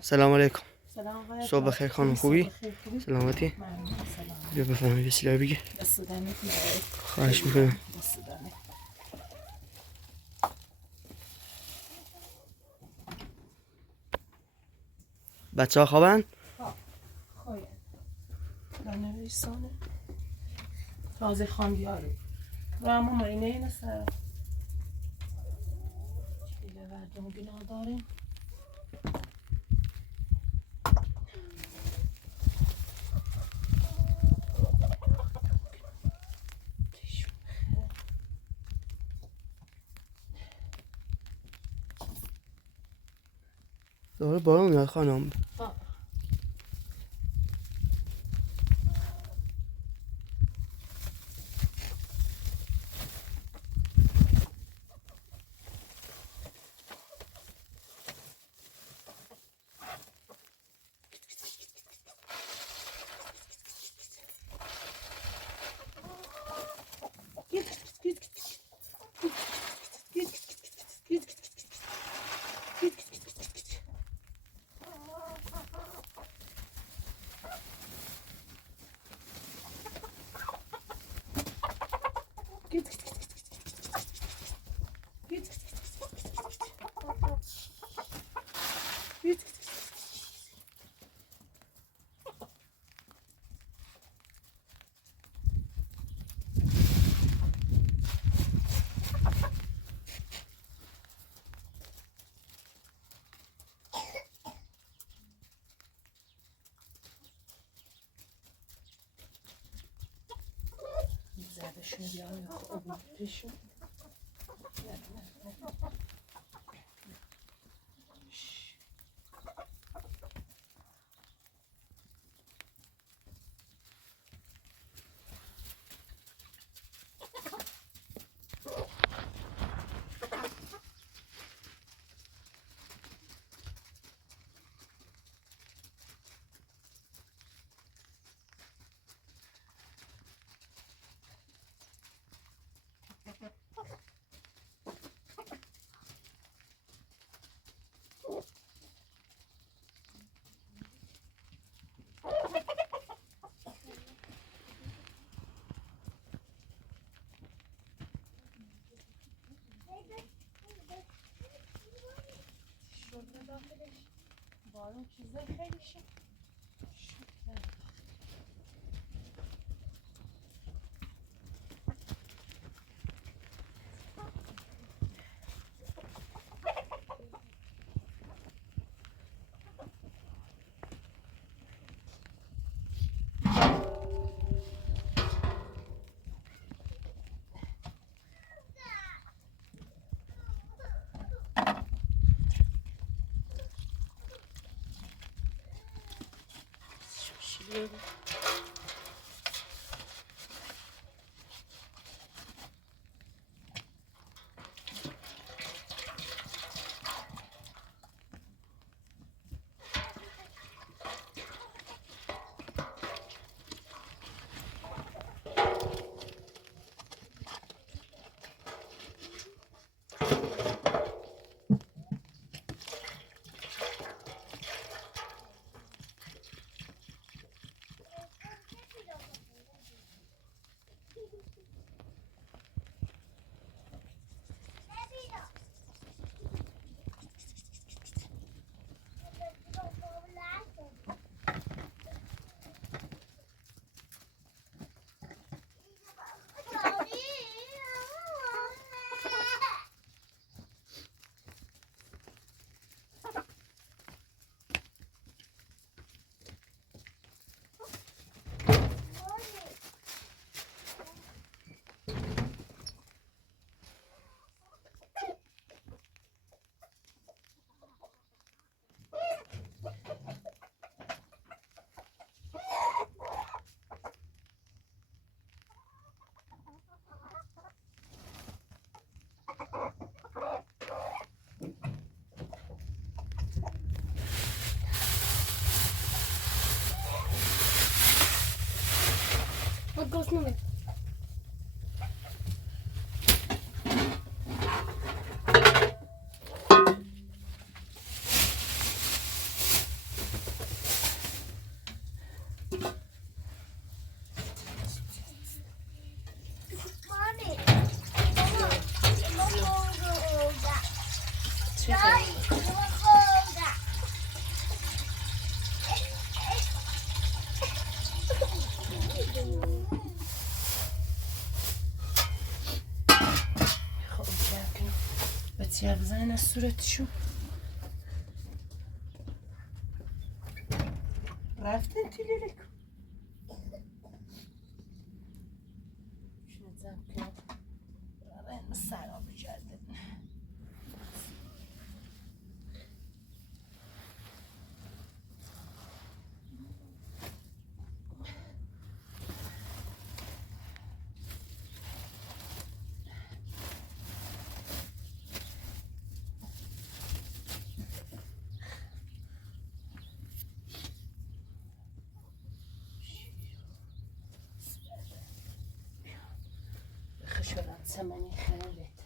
سلام علیکم. سلام. صبح بخیر خانم، خوبی؟ سلامتی؟ بیا بفهمی به سیلای بگی. خواهش میکنم. بچه ها خوابن؟ خواه نویسانه تازه خان بیاره و اما مرینه اینه سر دیگه وردم گناه داریم. دوباره بارون میاد خانم. زدشون بیاره خوبیشون بارون چیزای خیلی شد What goes nummer? تیر بزنین از صورتشو. رفتن تیلیرک. شنو زم که رن سلام بجرده. خشورات سمني خلت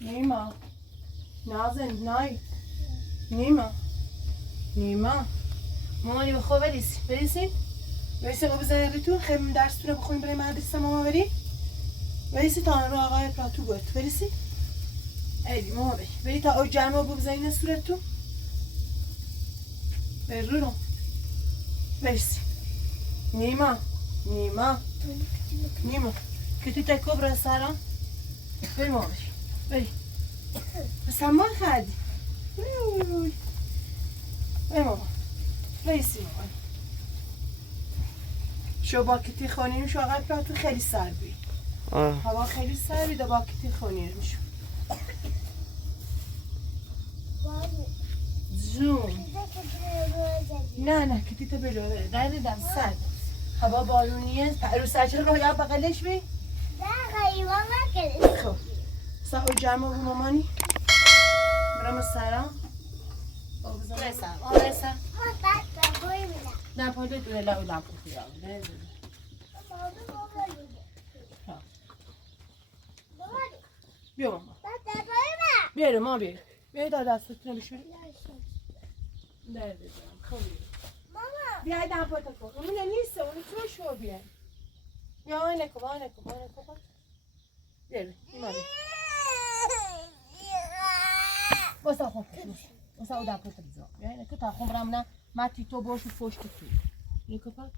نیما نازن نای نیما مامانی به خواه بریسین با بزنید ریتون خیلی درستون رو بخونیم برای مدرسه ماما بریسی تا آن رو آقای پراتو بود بریسی ایدی ماما بری تا اوی جرمه رو بزنید از صورتتون بری رو بریسی نیما کتی تکو برای سران بری ماما بری سامان خدی بری ماما بریسی ماما شو با کتی خونیم شو آقای پراتو خیلی سر بی هوا خیلی سر بیده با کتی خونیم شو زون نه کتی تو بجا بره در دیدم سر هوا بارونیه رو سرچه رو یا بقلش بی؟ نه خیلی ماما کرد خب ساقو جمع بو مامانی برام سرام برسم نه پایده دوله لاغ دم کتی را بیا ماما بیاره ما بیاره بیاره تا دستتون رو بشوری در بزنم خوبی بیای دم پایده کن اونه نیسته اونه تو شو بیای بیا آینه کن بیاره ایما بیاره واسه خون پشت واسه او دم پایده بزنم بیای نکه تا خون برم نه متی تو باشو پشت تو نکه پا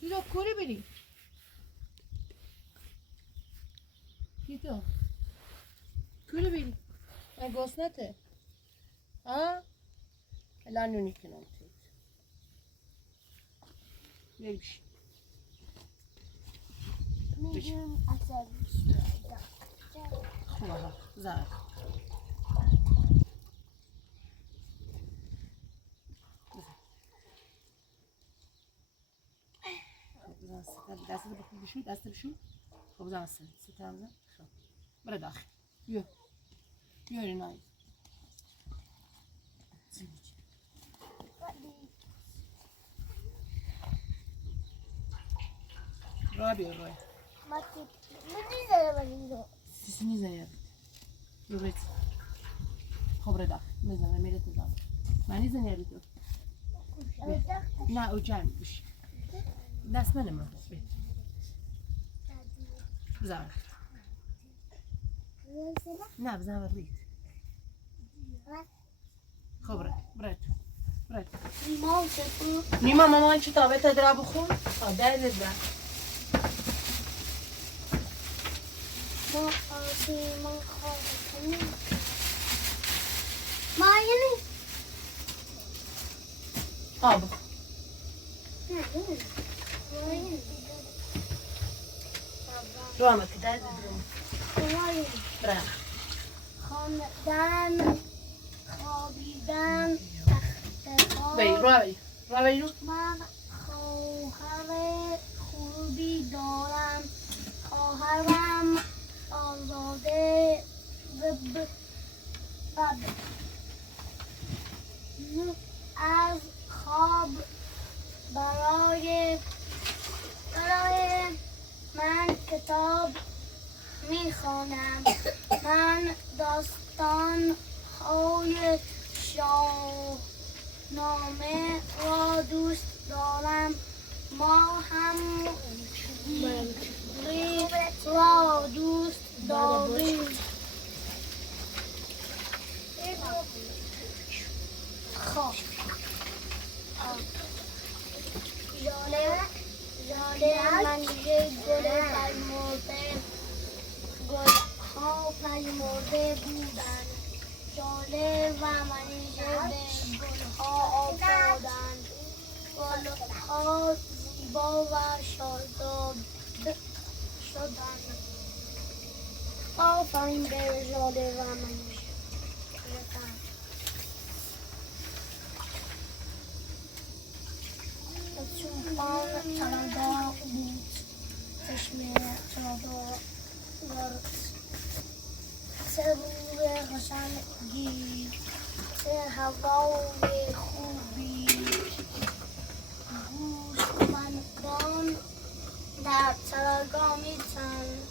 دیدو کوری بری دیدو کوری بری من گوست نته ها الان نونی کنم تید بیش میگم عصبی خوبه ها زن دست بخور بشو دست بشو خب زن ستم زن خب برای داخل بیا بیاری نایز راه بیا راه سیسی میزنی بیا برید خب برای داخل میزنم میرت میزنم من نیزنی رو تو نه او جمع بشی دست منه من بزن نه بزن ورید خب برای نیما مامان چی تابه تا درا بخون در بزن ما یعنی آب رو هم که در برای خواندن خوابیدن بایی رو بایی رو من خواهر خوبی دارم خواهرم آزاده از خواب برای من کتاب میخوانم من داستان های شاهنامه را دوست دارم ما هم را دوست داریم خب ژاله منیژه گل گلها پژمرده بودند ژاله و منیژه به گلها آب دادند گلها زیبا و شاداب شدند آفرین به ژاله و منیژه چوپان طلبدار بود چشم طلبدار چه روی قشنگی چه هوای خوبی گوسفندان در چراگاه می‌چرند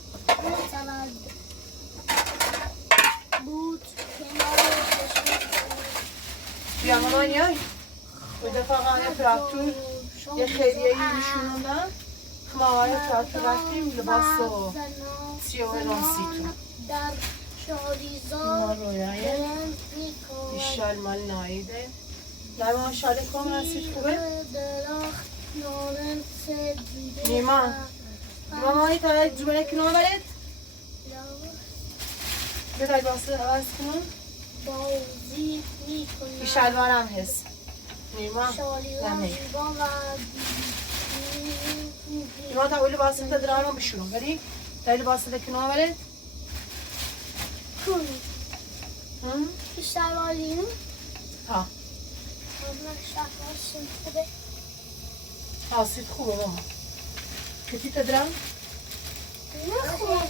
بود کنار چشم بیا مامان یای بوده فقط یه تراکتور یه خیلیه میشونوندن ما آقای تراکتور رفتیم لباس و سیاه راسیتون در شاریزار برند این شال مال نایده در ما شال کام رسید خوبه؟ درخت نارنج دیده نیما مامانی تا جوبه کنو برید؟ بده لباسه عوض کنم بازی میکنم این شلوارم هست نیما نمی نیما تا اولی لباسه تا درامو بشورم بری؟ تا لباسه تا کنو برید؟ کنی بیشتر بالیم ها خوبه حاسید خوبه ماما کتی تا درام؟ نه خوب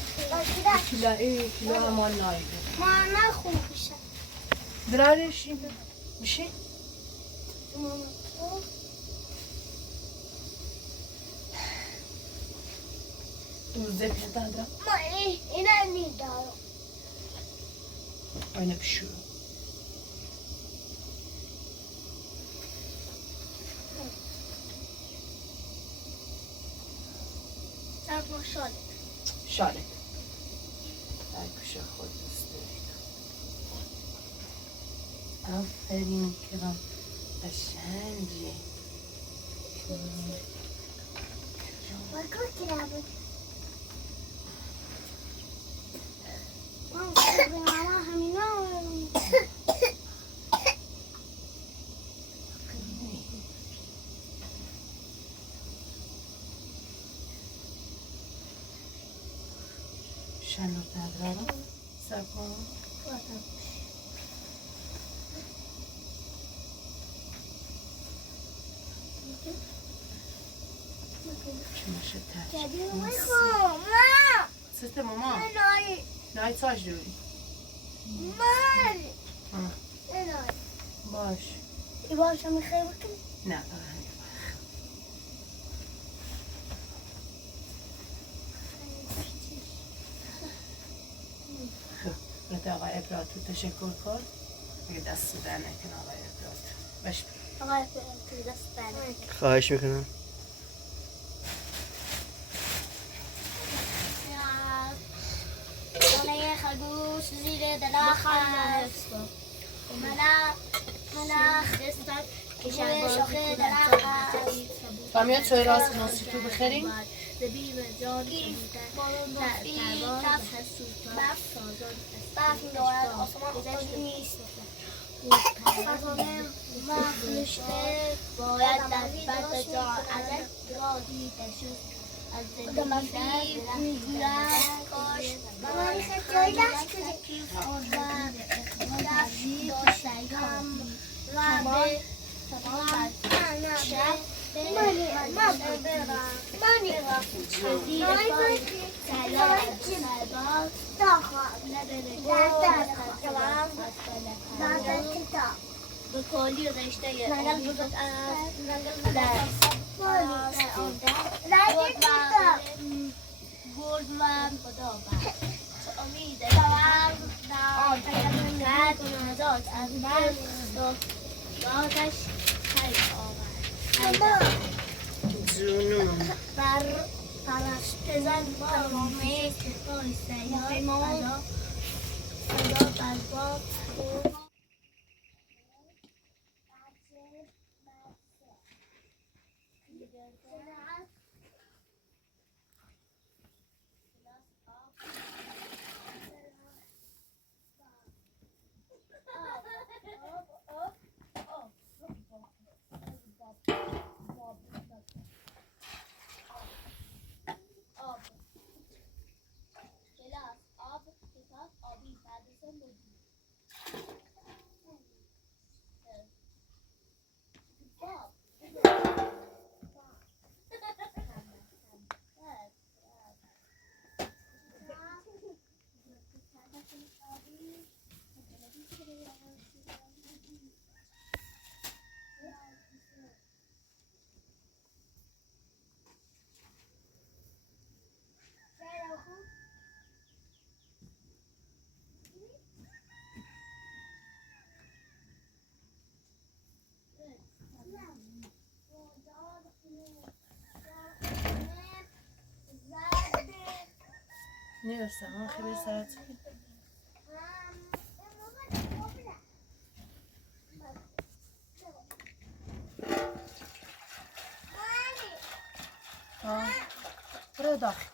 کلا همان نایده ما نه خوب بیشتر درارش این بشه؟ دوزده پیدا درام ما اینه نیدارم اینه بشورم در شاله شاله در کشه خود دوست دارید آفرین کرم قشنگی بگو که نبود ماما همینا شنوت ندارم سب کن چی میشه سیسته ماما نای تاش دوری باش ای باشم میخوای بکن نه فقط خب آقای ابراهیم تو تشکر کن اگه دست در نکن آقای ابراهیم باش آقای ابراهیم دست در نکن خواهش میکنم دانه خرگوش زیر درخت ملخ دستت که شاخه درخت و میاد توی راست ناسی تو بخریم برف می‌دارد آسمان آفتابی نیست فضانه مخلوشته باید در بد جا ازت را دیده شد از زندگی میگوید کاش من خیلی دست کردم داشتم ربه به کلی رشته گرد و خدا بر امید دارم آتش نجات از من آتش خیلی آورد جونم بر پرست زن تمامه سیاه خدا بر باب نیستم من خیلی سرت برو داخل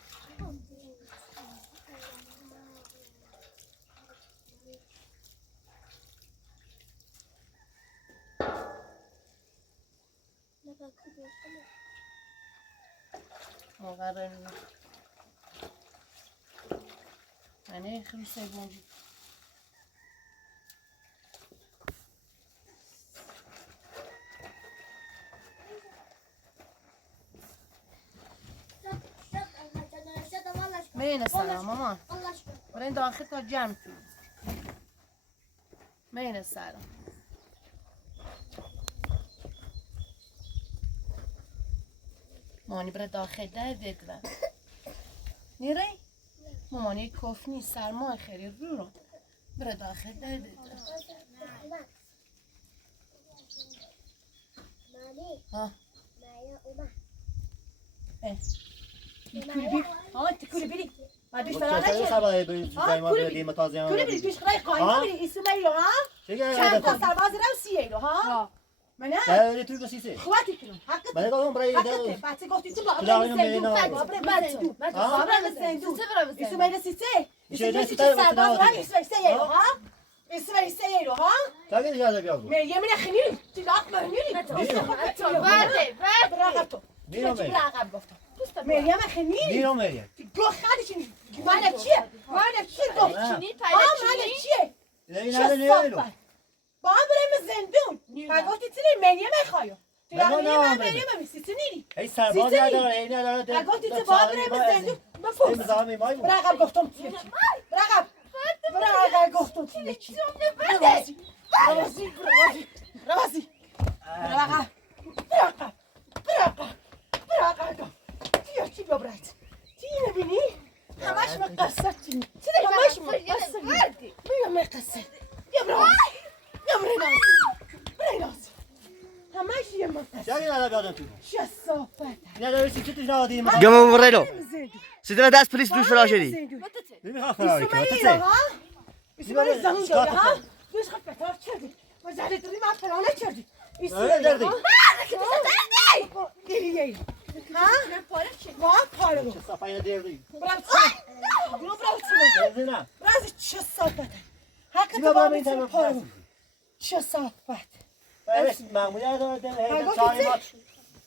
مقرر يعني خمسة يبون مين الساعة ماما؟ ورين داخلتها جام فيه مين الساعة؟ مامانی برای داخل ده نیره؟ مامانی کف نیست سرما خیلی رو برای داخل ده ها تکولی بری بعدش فرار نشه کولی بری پیش خدای قایم بری ایسو میرو ها چند تا سرباز رو 30 یورو ها منه ده توی بسیسه خواهی کنم حقت برای کدوم برای حقته بچه گفتی تو بابره مسندو ایسو میره 30 ایسو 30 سرباز رو ایسو 3 یورو ها ایسو 3 یورو ها تاگه دیگه بیاد میگه من خنیری تلاق منیری برده تو میرم عقب گفتم مریم خنیری میرم مریم گو خالش مال چیه؟ مال چیه گفت؟ مال چیه؟ با هم بریم زندون اگه تی تیلی منیه میخوایم تیلی من منیه میسی تیلی ای سرباز نداره ای نداره اگه تی با هم بریم زندون بپرس برقب گفتم تیه چی برقب گفتم تیه چی روازی برقب تیه چی ببرد تیه نبینی؟ همش مقصر تیه همش مقصر مقصر بیا بریناز همش یه مقصر چه نداره بیادم تو چه صافت نداره چی تو نادی ما گمو برایلو سیدنا دست پلیس دوش فرا شدی نمیخوام فراری کنم تو چه اسمانی زمان داره ها دوش خب بتار چردی و زهره دوری من فرانه چردی نه دردی دیگه ها ما پاره بود چه صفایی دردی برام دردی نه راز چه صافت حق تو با من پاره بود چه صافت بس معمولی داره هی چای ما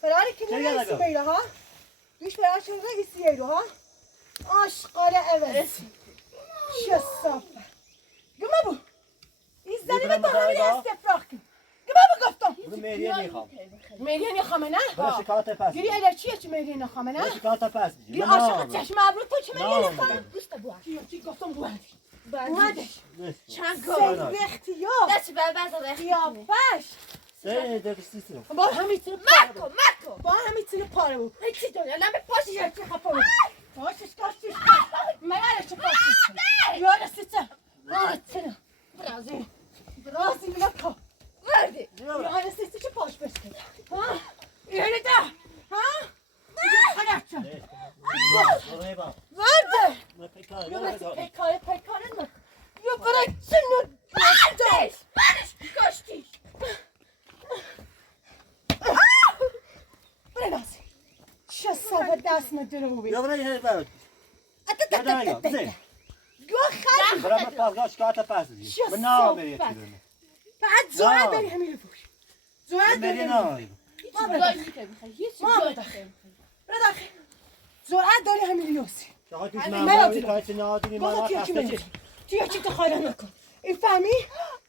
فراری که نیستی بیرو ها دوش فرار شده ایسی ایرو ها آشقال اوزی چه صافت گمه بو این زنی به تو همین استفراغ کن گمه بو گفتم برو مهریه میخوام مهریه نخوامه نه برو شکایت پس گیری ایلر چیه چه مهریه نخوامه نه برو شکایت پس گیری عاشق چشم ابرو تو چه مهریه نخوامه چی گفتم بوندی اومدش چند اختیار دست بر بزن قیافش سه درسیستی با همیتونه مکو با همیتونه پاره بود چی دنیا نمی پاشی چی خفه بود پاشش کاشتش مگرش کاشتش یاره سیته آتنه برازی لکا وردی یاره سیته چه پاش بسکن ها یاره ده ها خراب چون ورده پیکاره نکن یا برای چنو وردش کاشتیش برای نازی چه صافه دست نداره بید یا برای هی برد گو خیلی برای من پاسگاه شکایت پس چه من نام صافت. مریه چیزونه بعد زوره داری همین رو بوش زوره داری مریه همین نام ما بداخل زوره داری همین روسی شما توش معمولی کارچ نادی ما بابا خسته چی تیه چی دخالت نکن این فهمی؟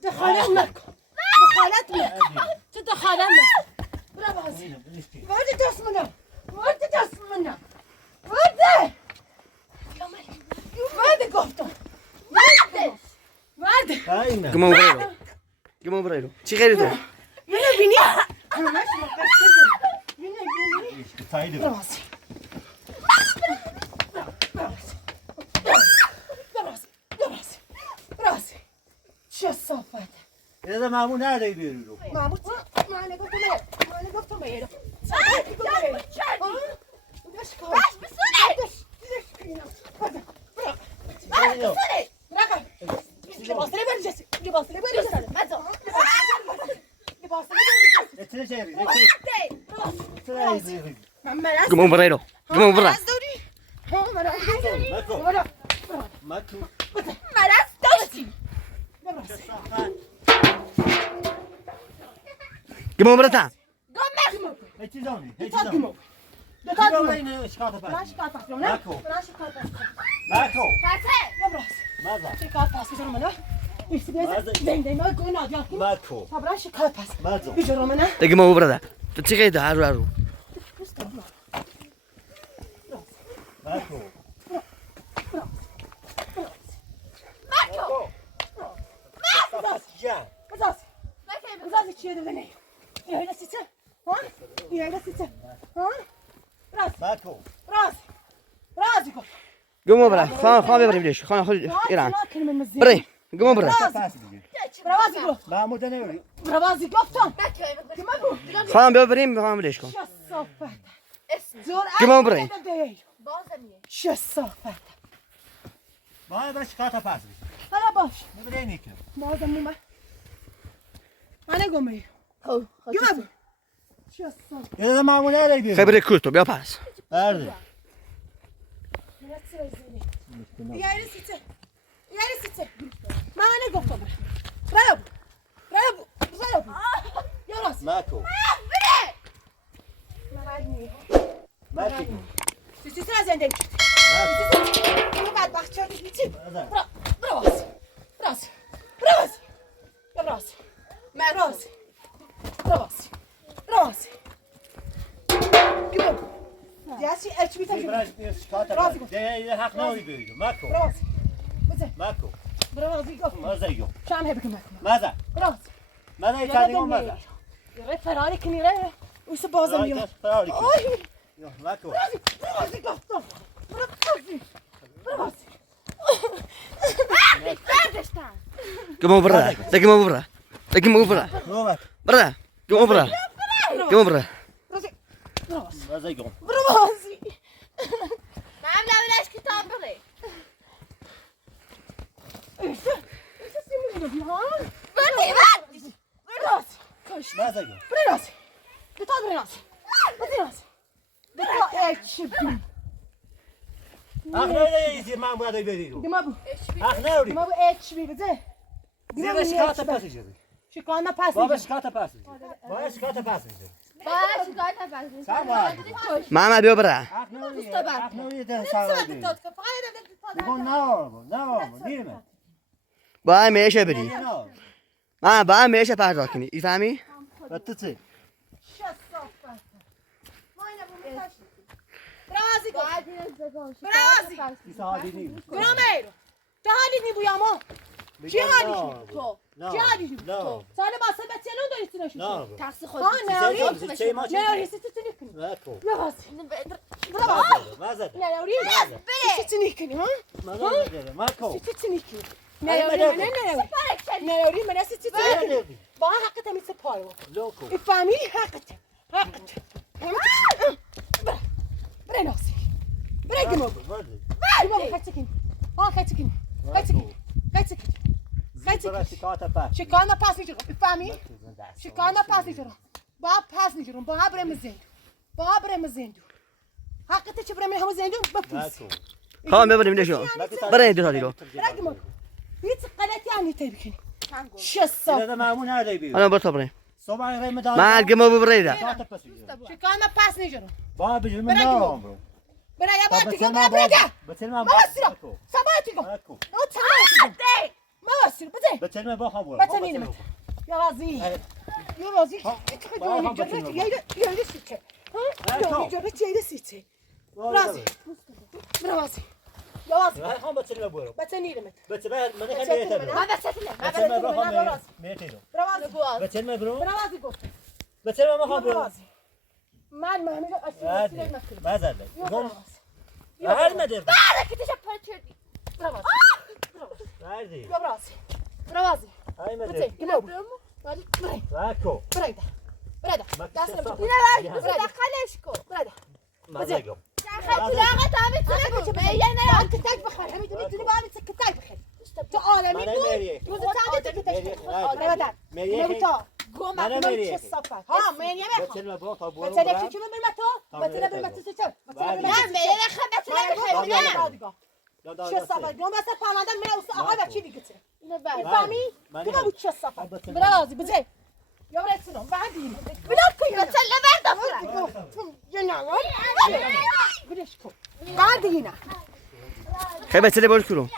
دخالت نکن دخالت نکن تو دخالت نکن برا بازی ورده دست منم ورده گفتم ورده گمو برایلو چی خیلی تو یه نبینی؟ همش مقصر یه نبینی؟ تایید برا بازی برازی چه صافت یه ده معمول نرده بیاری رو محمود معنی گفتم بیرو گمو برایلو گمو برا مکو مرض داشتی گمو برا هی چیزانی شکایت پس مکو مکو گمو برا تو چی خیلی تو هرو مکو مکو گمو برا خان ببری بلیش خان خود ایران برای گمو برا معمول ده نمیری برازی گفتم خان ببریم خان بلیش کن گمو برای چه صافت باید شکایت پس حالا باش نمیره نیکه بازم اومد منه گمه گمه چه صافت یه ده معمول نرده بیاری خبره کورتو بیا پس برده یاری سیته منه گفتم برو یا راست مکو مکو سیسه را زنده مکو اینو بعد چی؟ براز دیاسی اچ میتونی راضی ده حق نوی بیو ماکو براز بزن ماکو برازی گفت مازایو شام هبکم ماکو ماذا براز ماذا يتعلمون ماذا يا فراري كني راه وش بازم يا اوه ماكو برازي گفت برازي Come on, brother. Take him over. Take him over. Brother, come over. Come over. ماذا يقول برازي ما عم لاش كتاب بغي ايش سيمي ها بدي برازي كش ماذا يقول برازي بتاع برازي بتاع ايش اخنا يصير ما ماذا يبيدوا دمابو اخنا وري دمابو ايش بي بزه زي شكاته باسيجي شكانا باسي بابا شكاته باسيجي بابا شكاته باسيجي باش قاعدة بس Mama, be over. اخنا وري ده صار يقول نو ديما باید میشه بری. باید میشه پرداخت کنی. میفهمی؟ بتتي برازي برازي يساعدني براميرو تعالي بوياما چی حالیش تو چی حالیش تو سال باسه بچه‌لون داری سیناشو نه تقصیر خود نه ریسی تونی کنی ماكو برازي ماذا نه ریسی چی تونی کنی ها ماكو چی تونی کنی نه ری من چی تونی کنی با حقت هم سپارو لوكو فهمیدی حقت برناسی برگمو خاطكين خاطكين شكانا باس نجرم بفهمی؟ شکانا پاس نجرم با پاس نجرم با برم زندو حقیقتا چه برم همه زندو بپوس خواهم ببریم نشو برای دو تا دیگه برگمو هیچ غلطی هم نیتی بکنی شسا هذا مامون هذا يبي الان برو تا بریم صباح غير مدار مرگم رو ببریده شکانا پاس نجرم بابا من نام برای یا باید دیگه برگه بتلما موسیرا سباتی گو موسیر بده بتلما با خبر بتنینه مت یا رازی یه سیچه ها یه سیچه رازی برازی یا رازی هم بتلما برو بتنینه مت بتلما من خليه يتبع ما بتسلم ما بتلما بتسلم برو انا رازي ميتيلو برازي بتلما برو برازي قلت بتلما ما خبر برازي ما المهم اشوف ما زال هم يا هل ما درب بارك تشبه تشردي برازي هذه يا برازي برازي هاي ما بتي درب جنوب ماكو بريده داسنا لا بس دخلشكو بريده ما زاقوا خدت لاغة تعمل تسلم انا انت تاج بخير حميد انت اللي بعمل سكتاج بخير تعال انا ميري يقول تعال تكتاج بريده ميري قوم أنا ميري. ها مين يا مخ بتلما برو طابور بتلا شو بالمتو بتلا بالمتو لا ميلا خبت لك خير شو الصفر يوم بس فهمت من اوصى هذا شيء قلت فهمي كما بتش الصفر برازي بزي يا ولد سنو بعدين بلاكي بتسلم بعد جنان بلشكو بعدين خیلی بچه برو کلو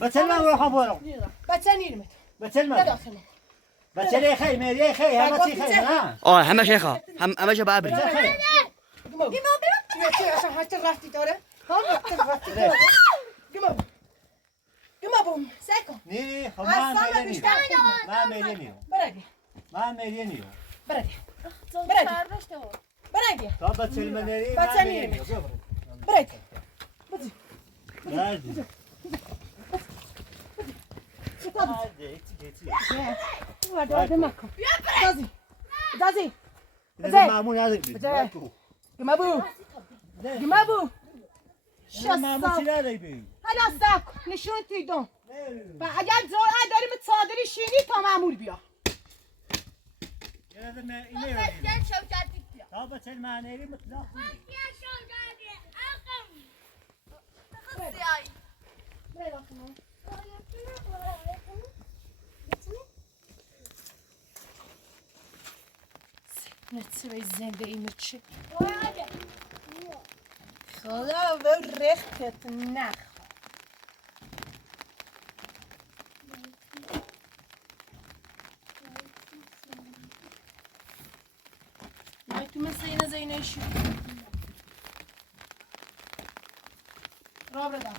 بتلما برو خبرهم بتلما بتلي خي ميري خي هم تي خي ها آه همه شیخا همه شو باید بریم عشان حتى رفتي داره هم رفتي داره بوم ساكو ني ما ميرينيو برقي طب بتلما نيري برقي دازي مامون هذا جمابو مامون هذا يبي هلا ساكو نشون تيدون اگر زور داری متصادری شینی تا معمول بیا هذا ما شو جاتك طب بچه المعنوی مطلق نتسوی زنده این چی؟ خدا و رختت نخ نای تو مثل اینه زینشی را بردم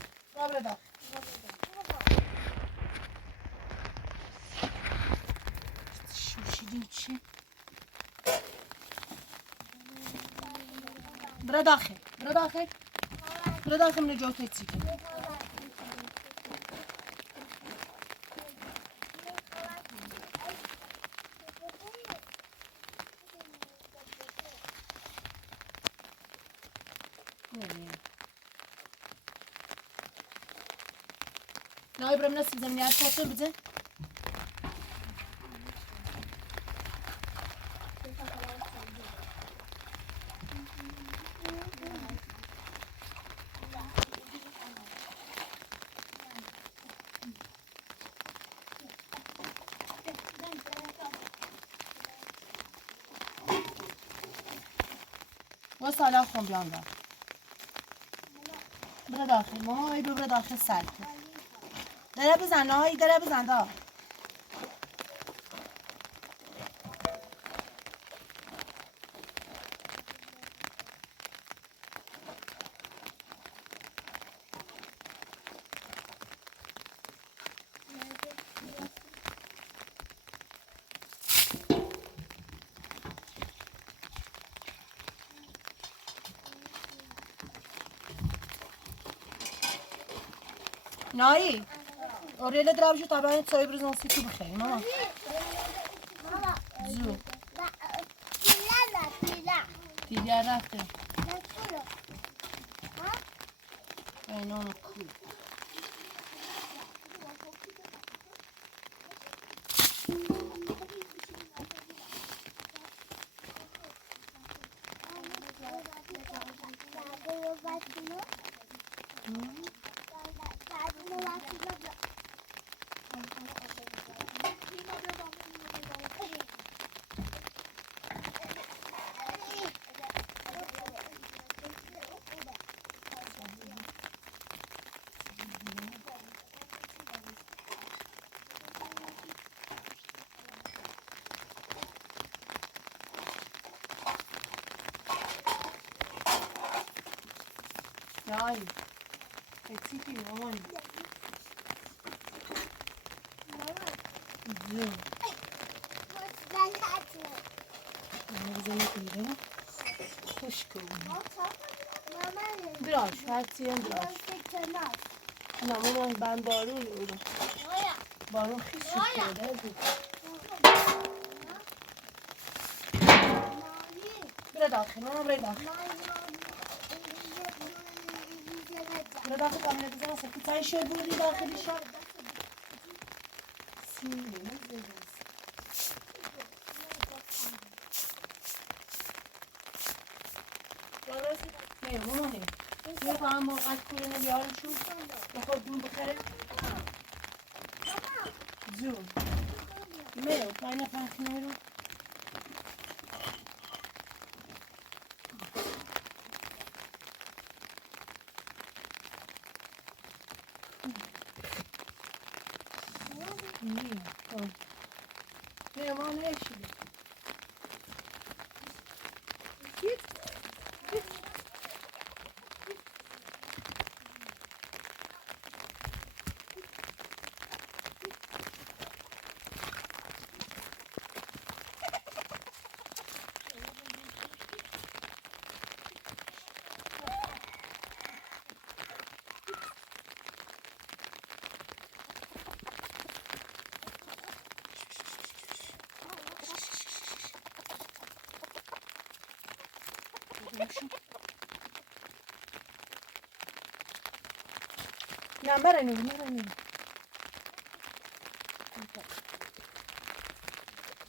شوشیدیم چی؟ برا داخل من جوتای چی کنی نای برم نسیم زمینی هر شاطر بده و سالا خون بیاندم برا داخل ماما ای برا داخل سر کن داره بزن آی داره بزن دا نایی اوریل درابشو طبعا سایب روزان سیتو بخیری ماما زو دیگر رفته اینانو کول نایی اکسی که مامانی زو بزنی بیره خوش کن براش هرچی هم براش نه مامان بند بارون بارون خیلی شد کرده برا داخل مامان برای داخل برا داخل کامله بزنه سکی تایی شد بودی داخلی شد نه مامانه یه با هم موقعت کنه بیارمشون بخور دون بخره زون میو پایین پنکنه رو میو ما نشیده نه مرنی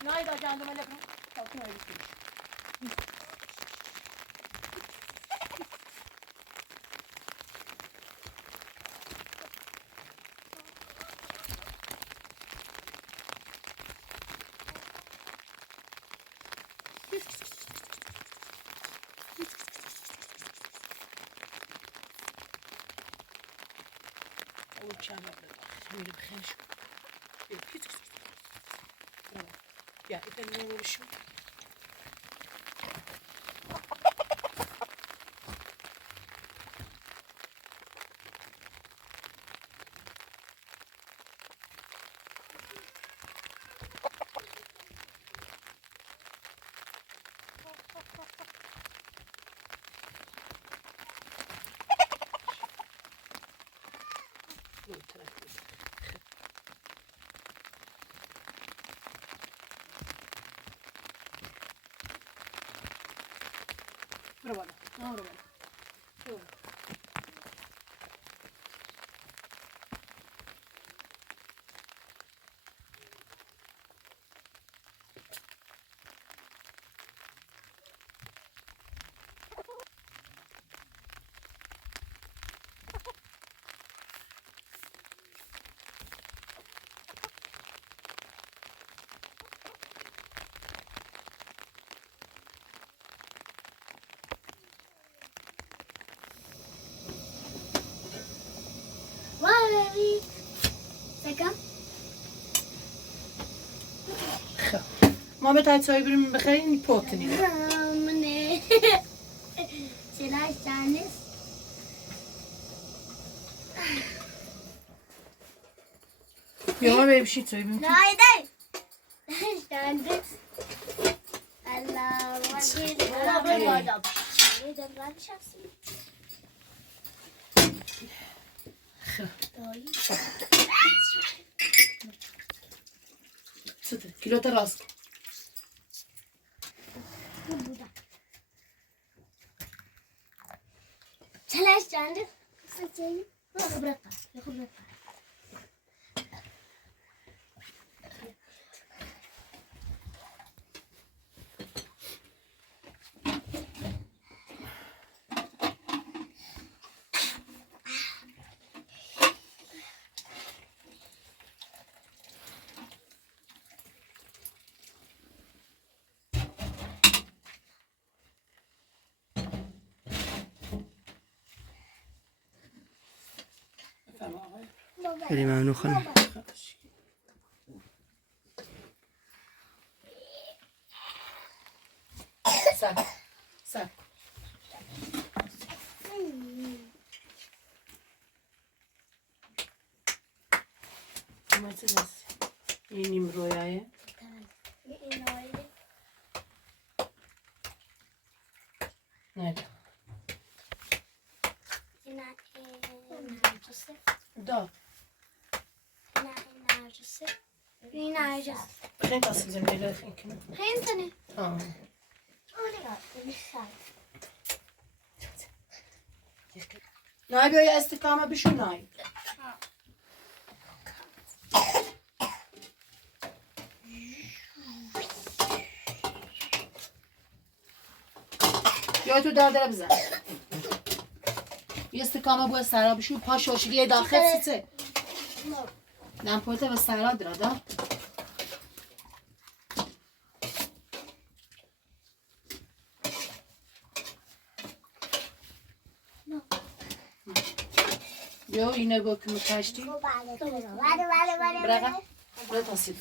نای دا جاندو ملک رو تاکی نای بسیش او چند وقت میره بخیرش بیا ایتا نمو بشو برو بالا برو بالا برو Mommy. Second. ما به تایتایی بریم بخریم این پوتنی نه. چرا شانس؟ یا ما بریم شید توی بیم نه ایده. شانس. الله وکیل. بابا. ایده برای شخصی. سوده کیلو تا راست چلاش جانده سچایی برقا برقا خیلی ممنون خانم. سب این رویایه نه دا این نرجس خیلی تاسی زمینه خیلی کنم خیلی تنه نه بیای استقامه بشو نه یا تو در بزن یه استقامه بو سرا بشو پا شوشیلی داخل سیته نم پویته به سرا درادا Yo, yine bakımı kaçtı. Bırak. Bırak tasil.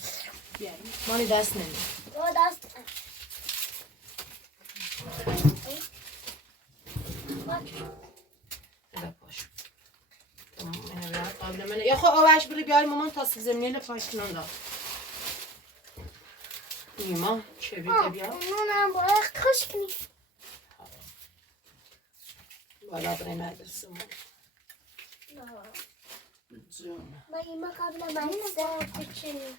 Mani ders ne? O ders. Bırak boş. Tamam, beni bırak. Abla beni. Ya xo avaş biri بیای مامان tasil zeminiyle پاشتنان da. نیما چه بیته بیا؟ نه باید خوش کنی. بالا برای مدرسه ما. جون. با ایما قبل مدرسه بچینی.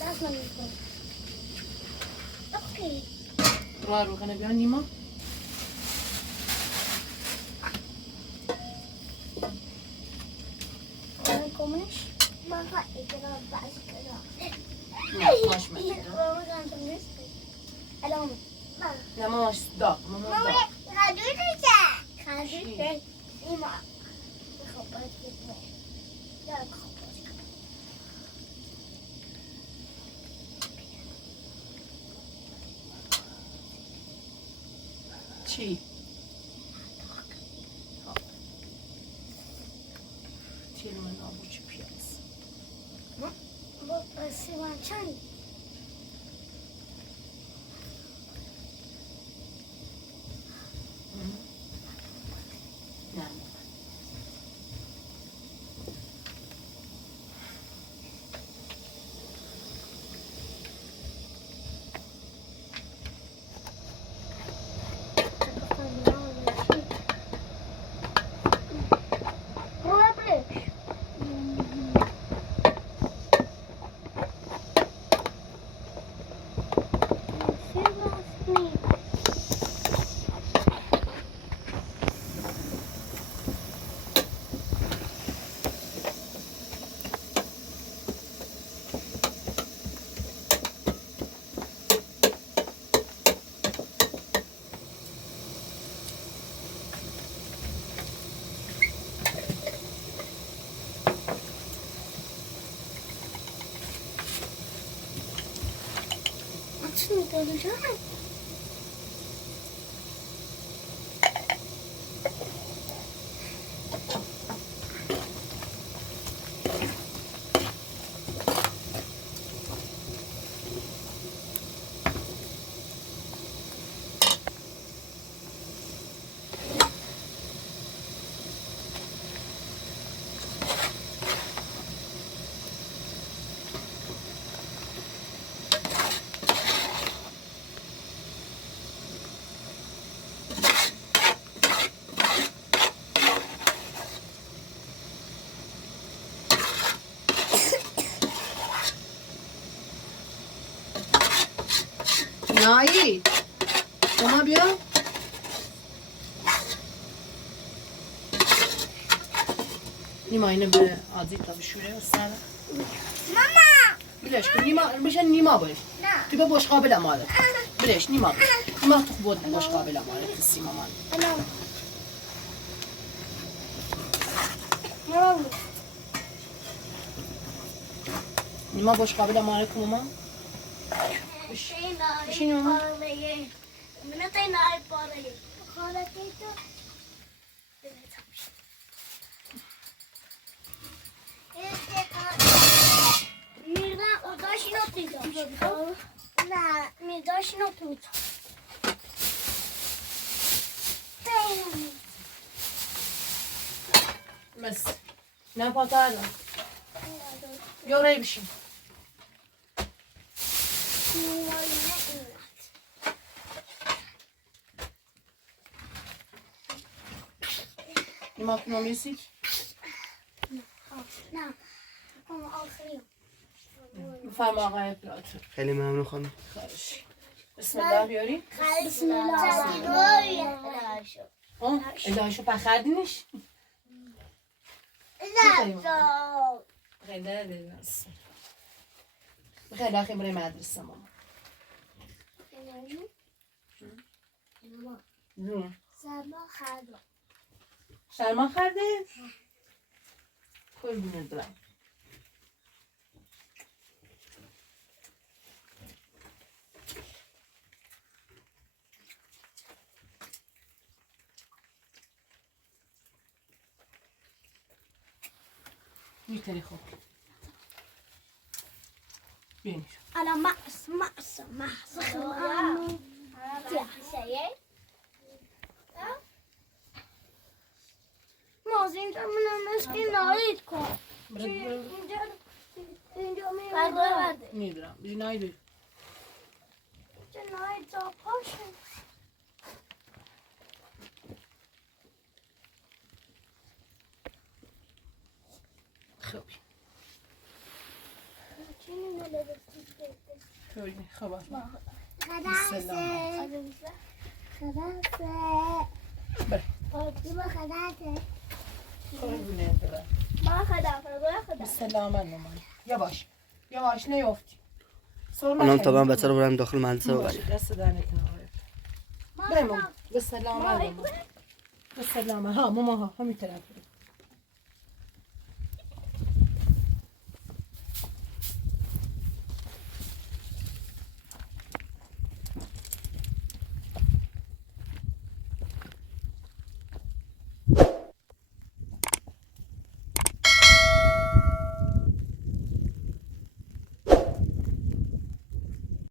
دست من میکنم. اوکی. رو کنه بیا نیما. Komuş. Bana ikram başkana. Ne hoş mu? Mama kantamız. Alam. Ne maş da. Mama da. Kadürce. Kadürce. İma. Kapat gitme. Ya kapat. چی؟ تیر من نابو چی پیاز با سیوان چند نه نایی شما بیا نیما اینو به آزی تا بشوره و سر ماما بلش کن نیما بشه نیما باش نه تو به بوش قابل ماله بلش نیما نیما تو بود بوش قابل ماله کسی مامان نیما بوش قابل ماله که مامان بشین مامان من تینای پاره خالتی تو میرم اوداشی نتیجه نه میداشی نتیجه بس نه پاتر بیا رای بشین نیما کنم میرسید نه اما آخریم بفرما آقای پلاتو خیلی ممنون خانم. خواهش بسم الله بیاری بسم الله الهشو پخردینش زازا خیلی درست خیلی آخه برای مدرسه ماما سرما خرده شرما خرده؟ قربونه دارم میتونی خوب بینید أنا مأس مازی اینجا منم مسکین نایید کن اینجا میبرده میدونم بیشی نایدوی اینجا نایید تا پاشه خوبی چینی ملبستی خوبی خوبا خدافه بله دیما خدافه قربونه دارم ما خدافه بسلامت مامان یواش نیفتی خانم تا من بچه رو برم داخل مدرسه ببریم. دست دهنت ناره بمون بسلامت مامان بسلامت ها ماما ها همین طرف برو